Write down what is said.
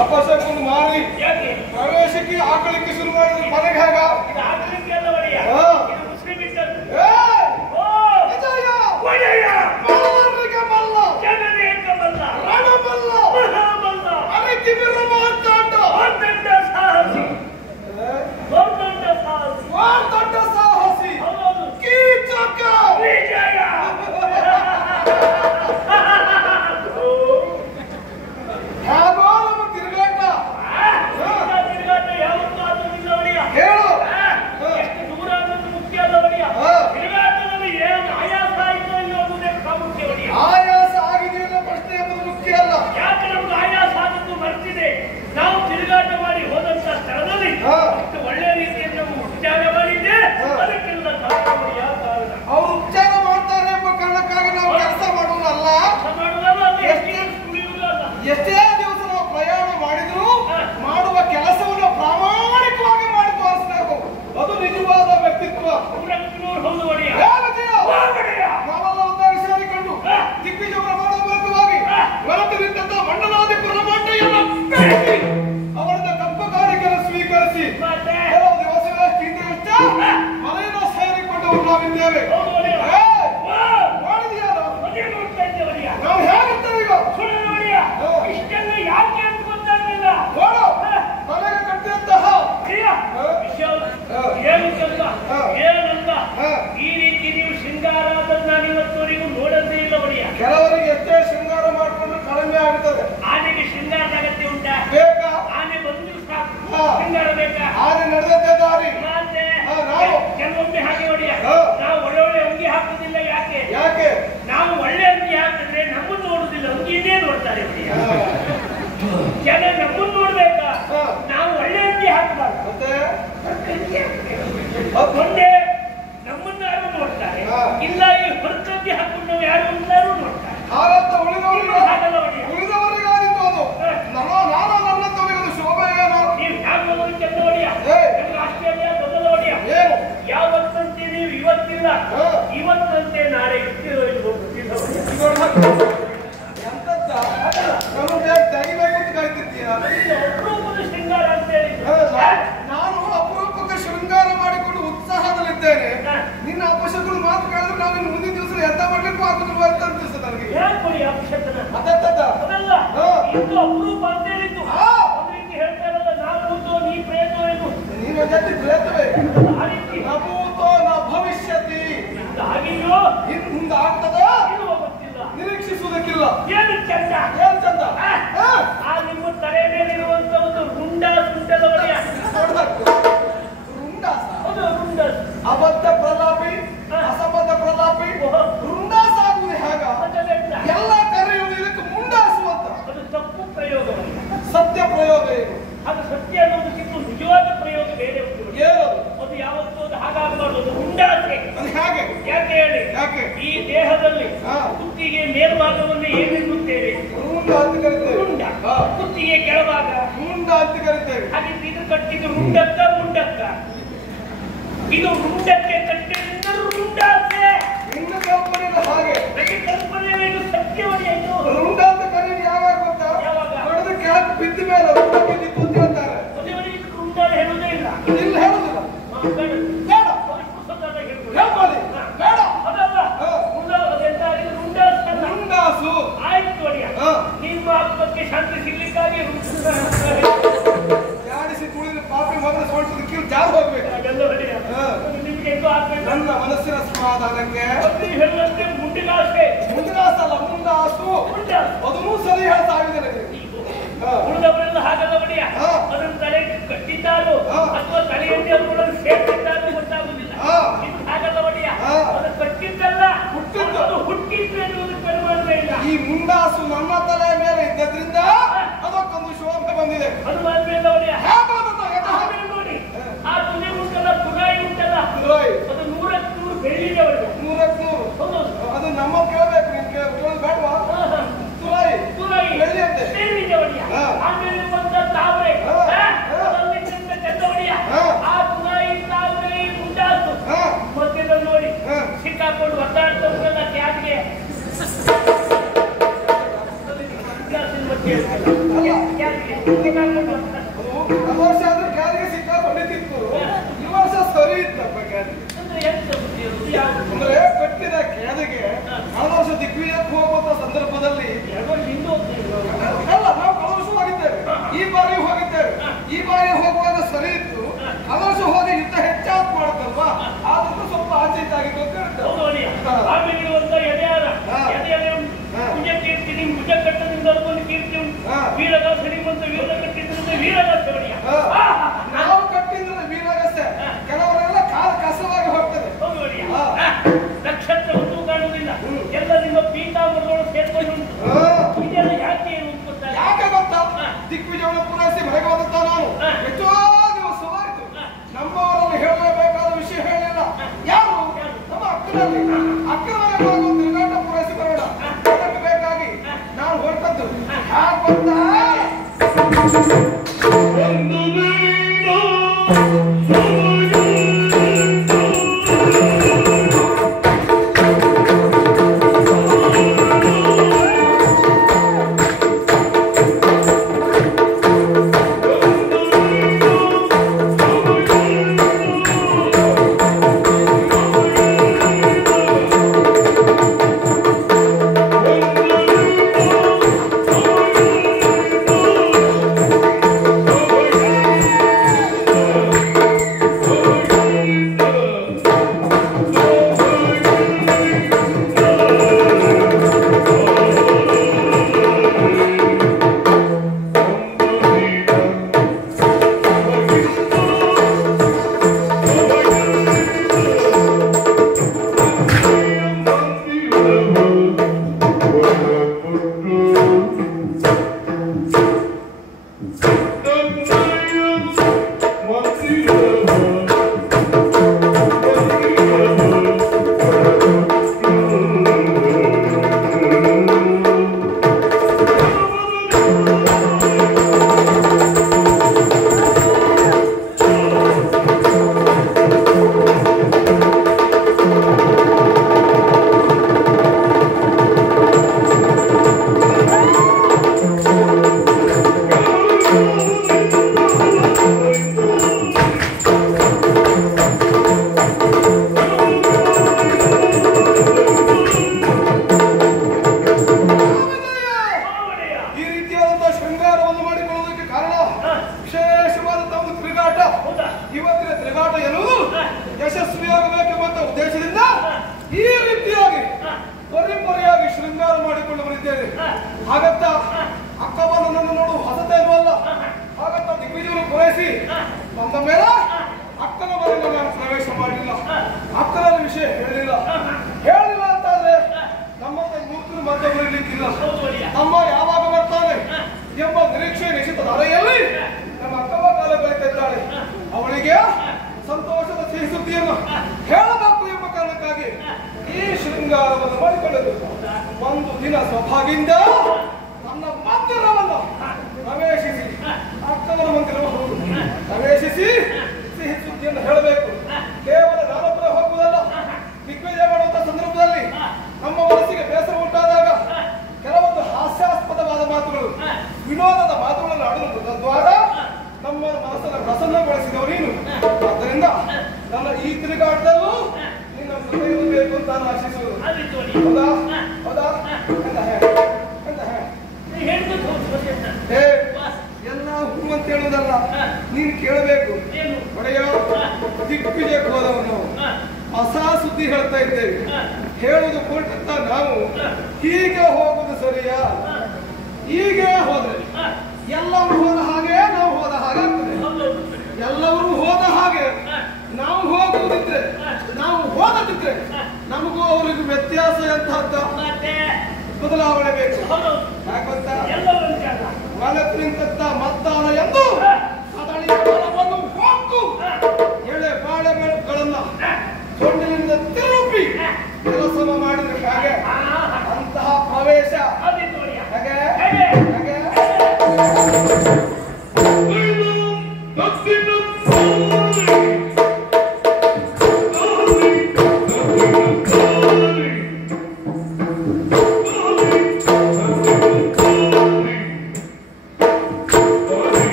ಅಪಶಕುನ ಮಾರಿ ಪ್ರವೇಶಕ್ಕೆ ಹಾಕಲಿಕ್ಕೆ ಶುರು ಮಾಡಿದ್ರು ಮನೆಗೆ ಹೇಗ ಸಾಹಸಿ ಕೀಚಕ ಆಯಾಸ ಆಗಿದೆಯಲ್ಲ ಪ್ರಶ್ನೆ ಎಂಬುದು ಮುಖ್ಯ ಅಲ್ಲ. ಯಾಕೆ ನಮ್ಗೆ ಆಯಾಸ ಆದದ್ದು ಬರ್ತಿದೆ. ನಾವು ತಿರುಗಾಟ ಮಾಡಿ ಹೋದಂತ ಸ್ಥಳದಲ್ಲಿ ಒಳ್ಳೆ ರೀತಿಯಲ್ಲಿ ಉಪಚಾರ ಮಾಡಿದ್ದೆ. ಅದಕ್ಕೆಲ್ಲ ಕಾರಣ ಅವರು ಉಪಚಾರ ಮಾಡ್ತಾರೆ ಎಂಬ ಕಾರಣಕ್ಕಾಗಿ ನಾವು ಕೆಲಸ ಮಾಡೋದಲ್ಲ. ಎಷ್ಟೇ ದಿವಸ ನಾವು ಪ್ರಯಾಣ ಮಾಡಿದ್ರು ಮಾಡುವ ಕೆಲಸವನ್ನು ಪ್ರಾಮಾಣಿಕವಾಗಿ ಮಾಡಿ ತೋರಿಸಬೇಕು. ಅದು ನಿಜವಾದ ವ್ಯಕ್ತಿತ್ವ. ನಾವೆಲ್ಲ ಒಂದಾಗಿ ಸೇರಿಕೊಂಡು ದಿಗ್ವಿಜಯವರ ಮಾಡೋ ಮೂಲಕವಾಗಿ ಹೊರತುನಿಂತ ಮಂಡಲಾಧಿಪರ ಮಂಡೆಯನ್ನು ಅವರಿಂದ ಕಪ್ಪಕಾರಿಕೆಯನ್ನು ಸ್ವೀಕರಿಸಿ ಕೆಲವು ದಿವಸಗಳಷ್ಟಿಂದಷ್ಟೇ ಮನೆಯನ್ನು ಸೇರಿಕೊಂಡು ನಾವಿದ್ದೇವೆ. ಮಾಡಿದೆಯಾರು ನಾವು ಹೇಗಿದ್ದೇವೆ ಈಗ ಇಷ್ಟೆಲ್ಲ ಯಾಕೆ ಅಂತ ಗೊತ್ತಾಗಲಿಲ್ಲ. ನೋಡು ತಲೆಗೆ ಕಟ್ಟಿದಂತಹ ಏನಂತ ಈ ರೀತಿ ನೀವು ಶೃಂಗಾರ ಅದನ್ನ ಇವತ್ತವರೆಗೂ ನೋಡದೇ ಇಲ್ಲ ಒಡೆಯ. ಕೆಲವರಿಗೆ ಎಷ್ಟೇ ಶೃಂಗಾರ ಮಾಡಿಕೊಂಡು ಕಡಿಮೆ ಆಗುತ್ತದೆ. ಆನೆಗೆ ಶೃಂಗಾರದ ಅಗತ್ಯ ಉಂಟಾ? ಬೇಕಾ? ಆನೆ ಬಂದು ಸಾಕು ಶೃಂಗಾರ ಬೇಕಾ? ಆನೆ ನಡೆದದ್ದೇ ದಾರಿ. ಕೆಲವೊಮ್ಮೆ ಹಾಗೆ ಒಡೆಯ ನಾವು ಒಳ್ಳೆ ಅಂಗಿ ಹಾಕುದಿಲ್ಲ. ಯಾಕೆ? ನಾವು ಒಳ್ಳೆ ಅಂಗಿ ಹಾಕಿದ್ರೆ ನಮ್ಮನ್ನು ನೋಡುದಿಲ್ಲ, ಅಂಗಿನೇ ನೋಡ್ತಾರೆ ಒಡೆಯ. ಜನ ನಮ್ಮನ್ನು ನೋಡ್ಬೇಕಾ? ನಾವು ಒಳ್ಳೆ ಅಂಗಿ ಹಾಕಬಾರ್ದು. ಮೊನ್ನೆ ನಮ್ಮನ್ನು ಯಾರು ನೋಡ್ತಾರೆ ಇಲ್ಲ, ಈ ಹೊರತಂಗಿ ಹಾಕೊಂಡು ಯಾರು ಎಲ್ಲರೂ ನೋಡ್ತಾರೆ. ಹಾಗಂತ ಉಳಿದವರಿಗಾದಿತ್ತು ಅದು. ನಾನು ನನ್ನ ತೊಳೆಯಲು ಶೋಭೆ ಏನು? ನೀವು ಯಾಕೆ ಕೆಂದ ಒಡೆಯ ಆಸ್ಟ್ರೇಲಿಯಾ ಮೊದಲ ಒಡೆಯ ಯಾವತ್ತಂತೆ ನೀವು ಇವತ್ತಿಲ್ಲ, ಇವತ್ತಂತೆ ನಾಳೆ ಇರ್ತಿರೋ ಇಲ್ವೋ ಗೊತ್ತಿಲ್ಲ. ಎಂತದ್ದ ತೆಗಿಬೇಕು ಅಂತ ಕಾಯ್ತಿದ್ದೀಯಾ? ಅಪರೂಪದ ಶೃಂಗಾರ ಅಂತ ಹೇಳಿ ನಾನು ಅಪರೂಪಕ್ಕೆ ಶೃಂಗಾರ ಮಾಡಿಕೊಂಡು ಉತ್ಸಾಹದಲ್ಲಿದ್ದೇನೆ. ನಿನ್ನ ಅಪಶಕುನ ಮಾತು ಕೇಳಿದ್ರೆ ನಾವು ಇನ್ನು ಮುಂದಿನ ದಿವಸ ಎಂತ ಮಾಡ್ಲಿಕ್ಕೂ ಆಗುದಿಲ್ವ ಅಂತ ಅನಿಸ್ತದೆ ನನಗೆ. ಯಾಕೆ ಅಪಶಕನ ಅದೆಂತದ್ದ ಅದಲ್ಲ, ಇದು ಅಪರೂಪ ಅಂತ ಹೇಳಿದ್ದು. ಅದಕ್ಕೆ ಹೇಳ್ತಾರಲ್ಲ, ನಾಭೂತೋ ನೀ ಪ್ರೇತೋ ಎಂದು. ನೀನು ಜೊತೆ ಪ್ರೇತವೇ ಆ ರೀತಿ ನಭೂತೋ ನ ಭವಿಷ್ಯತಿ. ಹಾಗೆಯೋ ಇನ್ನು ಮುಂದೆ ಆಗ್ತದ ಇರುವ ಗೊತ್ತಿಲ್ಲ, ನಿರೀಕ್ಷಿಸುವುದಕ್ಕಿಲ್ಲ. ಏನು ಚಂದ ಏನ್ ಚಂದ ಆ ನಿಮ್ಮ ತಲೆ ಮೇಲಿರುವಂತ ಒಂದು ರುಂಡಾಸ್ ಉಂಟಲ್ಲ ಒಡೆಯ. ರುಂಡಾಸ ಅದು ರುಂಡಾಸ್. ಅಬದ್ಧ ಪ್ರಲಾಪಿ ಅಸಬದ್ಧ ಪ್ರಲಾಪಿ ರುಂಡಾಸ ಆಗುವುದು ಹೇಗ? ಎಲ್ಲ ಕರೆಯುವುದು ಇದಕ್ಕೆ ಮುಂಡಾಸು ಅಂತ. ಅದು ತಪ್ಪು ಪ್ರಯೋಗ. ಸತ್ಯ ಪ್ರಯೋಗ ಏನು? ಅದು ಸತ್ಯ ಅನ್ನೋದಕ್ಕಿಂತ ನಿಜವಾದ ಪ್ರಯೋಗ ಬೇರೆ ಉಂಟು. ಏನದು? ಅದು ಯಾವತ್ತೂ ಅದು ಹಾಗಾಗಬಾರ್ದು. ಅದು ರುಂಡಾಸೆ. ಅದು ಹೇಗೆ? ಯಾಕೆ ಹೇಳಿ? ಈ ದೇಹದಲ್ಲಿ ಕುತ್ತಿಗೆ ಮೇಲ್ಭಾಗವನ್ನು ಏನೆನ್ನುತ್ತೇವೆ? ರುಂಡ ಅಂತ ಕರಿತೇವೆ. ರುಂಡ. ಕುತ್ತಿಗೆ ಕೆಳಭಾಗ ರುಂಡ ಅಂತ ಕರಿತೇವೆ. ಹಾಗೆ ಇದು ಕಟ್ಟಿದ್ದು ರುಂಡಕ್ಕ ಮುಂಡಕ್ಕ. ಇದು ರುಂಡಕ್ಕೆ ಕಟ್ಟಿದ ರುಂಡಾಸೆ. ನಿನ್ನ ಕಲ್ಪನೆ ಹಾಗೆ. ನನಗೆ ಕಲ್ಪನೆ ಇದು ಸತ್ಯವನ್ನೇನು? ರುಂಡ ಅಂತ ಕರೀರಿ ಯಾವಾಗ ಗೊತ್ತಾ? ಹೊಡೆದು ಕೆಳಗೆ ಬಿದ್ದ ಮೇಲೆ ರುಂಡ ಬಿದ್ದಿತ್ತು ಅಂತ ಹೇಳ್ತಾರೆ. ಮದುವೆಯವರಿಗೆ ರುಂಡ ಹೇಳುವುದೇ ಇಲ್ಲ. ಇಲ್ಲಿ ಹೇಳುದಿಲ್ಲ. ಬೇಡ ಹೇಳ್ಕೊಳ್ಳಿ. ಬೇಡ ಅದಲ್ಲ ರುಂಡಾಸು. ಆಯ್ತು ಒಡೆಯ, ನಿಮ್ಮ ಆತ್ಮಕ್ಕೆ ಶಾಂತಿ ಸಿಗ್ಲಿಕ್ಕಾಗಿ ಜಾಡಿಸಿ ಕುಳಿದ್ರೆ ಪಾಪಿ ಮೊದಲು ಸೋಲ್ಸೋದು ಕೀಳು ಜಾರು ಹೋಗ್ಬೇಕು. ನಿಮ್ಗೆ ಎಂದೂ ಆಗ್ಬೇಕು. ನನ್ನ ಮನಸ್ಸಿನ ಸಮಾಧಾನಕ್ಕೆ ಹೇಳುವಂತೆ ಮುಂಡಿಗಾಸೆ. ಮುಂದಾಸಲ್ಲ ಮುಂದಾಸು. ಅದನ್ನೂ ಸರಿ ಹೇಳ್ತಾ ಇದ್ದಾರೆ. ಉಳಿದವರೆಲ್ಲ ಹಾಗಲ್ಲ ಒಡೆಯ. ಅದನ್ನು ತಲೆ ಕಟ್ಟಿದ್ದಾರು ಅಥವಾ ತಲೆಯಲ್ಲಿ ಅವರನ್ನು ಸೇರ್ತಿದ್ದಾರು ಗೊತ್ತಾಗುದಿಲ್ಲ. ಇದು ಹಾಗಲ್ಲ ಒಡೆಯ. ಅದು ಕಟ್ಟಿದ್ದಲ್ಲ, ಹುಟ್ಟಿದ್ದು ಎನ್ನುವುದು ಪರಿಮಾಣವೇ ಇಲ್ಲ. ಈ ಮುಂಡಾಸು ನನ್ನ ತಲೆ ಮೇಲೆ ಇದ್ದದ್ರಿಂದ ಅದಕ್ಕೊಂದು ಶೋಭೆ ಬಂದಿದೆ. ಅದು ಬಂದ್ಮೇಲೆ ಒಡೆಯ ನೋಡಿ, ಆ ತುದಿ ಉಂಟಲ್ಲ, ತುರಾಯಿ ಉಂಟಲ್ಲ, ಅದು 100 ಬೆಳ್ಳಿಗೆ ಒಡೆಯ. 100 ಅದು ನಮ್ಮ ಕೇಳಬೇಕು. ನೀನು ಕೇಳೋದು ಬೇಡವಾ? ತುರಾಯಿ ಬೆಳ್ಳಿ ಅಂತೆ. ಬೆಳ್ಳಿಗೆ ಒಡೆಯ. ಆಮೇಲೆ ಬಂದ ತಾವರೆ ಚಂದ ಒಡೆಯ. ಆ ತುರಾಯಿ ತಾವರೆ ಮುಂಡಾಸು ಮಧ್ಯದಲ್ಲಿ ನೋಡಿ ಸಿಕ್ಕಾಕೊಂಡು ಒದ್ದಾಡ್ತಲ್ಲ ಕ್ಯಾಬ್ಗೆ. ಆಮೇಲೆ ಇರುವಂತ ಎದೆಯಾದ ಎದೆಯಲ್ಲೇ ಉಂಟು ಭುಜ ಕೀರ್ತಿ ನಿಮ್ ಭುಜ ಕಟ್ಟದಿಂದ ಅದಕ್ಕೊಂದು ಕೀರ್ತಿ ಉಂಟು ವೀರದಾಸ ನಿಮ್ಮಂತ ವೀರ ಕಟ್ಟಿದ್ರಿಂದ ವೀರದಾಸ ಬಡಿಯ ನಾವು ಕಟ್ಟಿದ್ರೆ ವೀರದಾಸ ಕೆಲವರೆಲ್ಲ ಕಾಲ ಕಸವಾಗಿ ಹೋಗ್ತದೆ ಹೌದು ಬಡಿಯ ನಕ್ಷತ್ರ ಒಂದು ಕಾಣುವುದಿಲ್ಲ ಎಲ್ಲ ನಿಮ್ಮ ಪೀತಾಂಬರದೊಳಗೆ ಸೇರ್ಕೊಂಡು ಉಂಟು ಇದೆಲ್ಲ ಯಾಕೆ ಏನು ಗೊತ್ತಾ ಯಾಕೆ ಗೊತ್ತಾ ದಿಗ್ವಿಜಯವನ್ನು ಪೂರೈಸಿ ಮನೆಗೆ ಬಂದಂತ ನಾನು ಎಷ್ಟೋ ದಿವಸವಾಯಿತು ನಮ್ಮವರಲ್ಲಿ ಹೇಳಲೇಬೇಕಾದ ವಿಷಯ ಹೇಳಿಲ್ಲ ಯಾರು ನಮ್ಮ ಅಕ್ಕನಲ್ಲಿ ಅಕ್ಕನ ಮನೆಗೆ ಹೋಗುವ ತಿರುಗಾಟ ಪೂರೈಸಿ ಬರೋಣ ಅದಕ್ಕೆ ಬೇಕಾಗಿ ನಾನು ಹೊರಟದ್ದು ಯಾಕೆ ಗೊತ್ತಾ